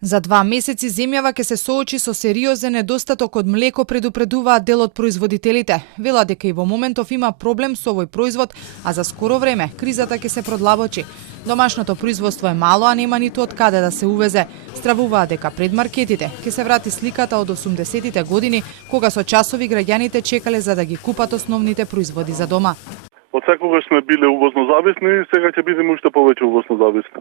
За 2 месеци земјава ќе се соочи со сериозен недостаток од млеко, предупредуваат дел од производителите. Велат дека и во моментов има проблем со овој производ, а за скоро време кризата ќе се продлабочи. Домашното производство е мало, а нема ниту од каде да се увезе. Стравуваат дека пред маркетите ќе се врати сликата од 80-тите години, кога со часови граѓаните чекале за да ги купат основните производи за дома. Од секогаш сме биле увозно зависни, сега ќе бидеме уште повеќе увозно зависни.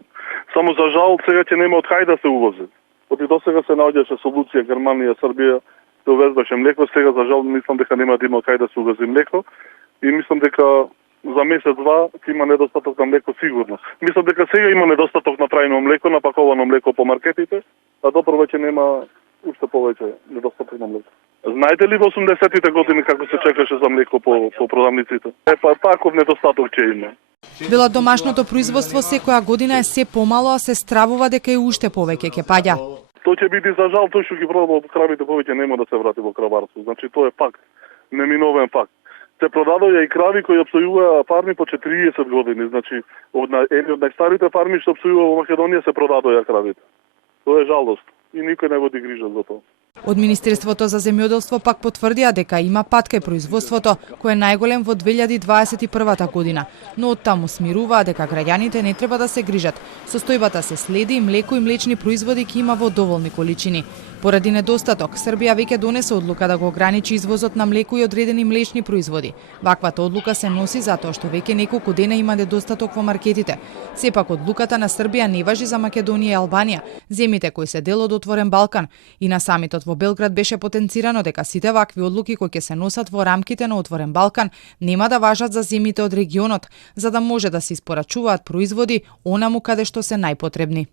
Само за жал сега ќе нема од кај да се увози. Оти досега се наоѓаше солуција Германија, Србија, се увезваше млеко, сега за жал мислам дека нема да има кај да се увези млеко и мислам дека за месец-два ќе има недостаток на млеко сигурно. Мислам дека сега има недостаток на прајно млеко, напаковано млеко по маркетите, а допро веќе нема уште повеќе недостаток на млеко. Знаете ли во 80-тите години како се чекаше за млеко по продавниците? Таков недостаток ќе има. Велат домашното производство секоја година е се помало, а се стравува дека и уште повеќе ќе паѓа. Тоа ќе биде за жал, тој што ги продава од кравите повеќе нема да се врати во краварство. Значи тоа е факт, неминовен факт. Се продадоа и крави кои опстојуваа фарми по 40 години, значи едни од најстарите фарми што опстојува во Македонија се продадоа кравите. Тоа е жалост и никој не води грижа за тоа. Од Министерството за земјоделство пак потврдија дека има пат кај производството, кој е најголем во 2021 година, но оттаму смируваа дека граѓаните не треба да се грижат. Состојбата се следи и млеко и млечни производи ќе има во доволни количини. Поради недостаток, Србија веќе донесе одлука да го ограничи извозот на млеко и одредени млечни производи. Ваквата одлука се носи затоа што веќе неколку дена има недостаток во маркетите. Сепак одлуката на Србија не важи за Македонија и Албанија, земјите кои се дел од Отворен Балкан, и на самитот во Белград беше потенцирано дека сите вакви одлуки кои ќе се носат во рамките на Отворен Балкан нема да важат за земјите од регионот, за да може да се испорачуваат производи онаму каде што се најпотребни.